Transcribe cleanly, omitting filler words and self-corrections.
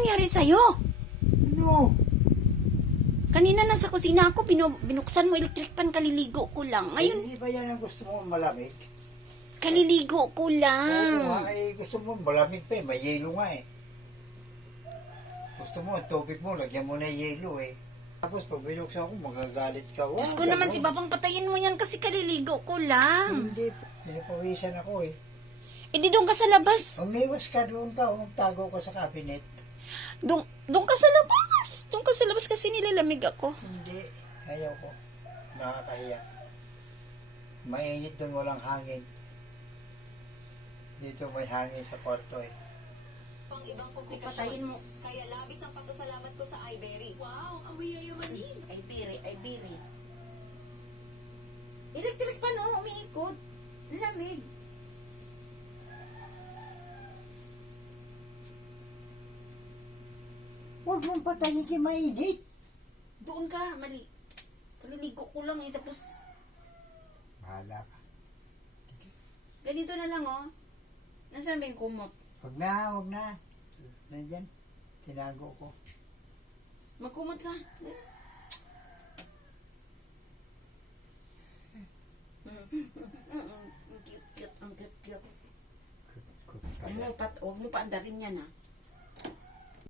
nangyari sa'yo? Ano? Kanina nasa kusina ako, binuksan mo electric pan, kaliligo ko lang. Ngayon, Hindi ba yan ang gusto mo malamig? kaliligo ko Oo lang. nga, gusto mo malamig pa eh. May yelo nga eh. Gusto mo, ang tubig mo, lagyan mo na yelo eh. Tapos pag binuksan ko, magagalit ka. Diyos ko naman, si Babang patayin mo yan kasi kaliligo ko lang. Hindi, pinapawisan ako eh. Eh di doon ka sa labas. Umiwas ka doon ka, tago ka sa cabinet. Doon ka sa labas. Doon ka sa labas kasi nilalamig ako. Hindi, ayaw ko. Nakakahiya. Mainit doon, walang hangin. Dito may hangin sa kwarto eh. Pang ibang Patayin komplikasyon. mo. Kaya labis ang pasasalamat ko sa iBerry. Wow, amoy yayamanin. Ay biri. Electric pan oh, umiikot. Lamig. Huwag mong patayin kay mainit. Doon ka, mali. Kaliligo ko lang eh, tapos Bahala ka. ganito na lang oh. Nasaan ba yung kumot? Huwag na. Nandyan. Tinago ko. Magkumot ka. Ang cute. Kaya, Huwag mo paandarin yan ha.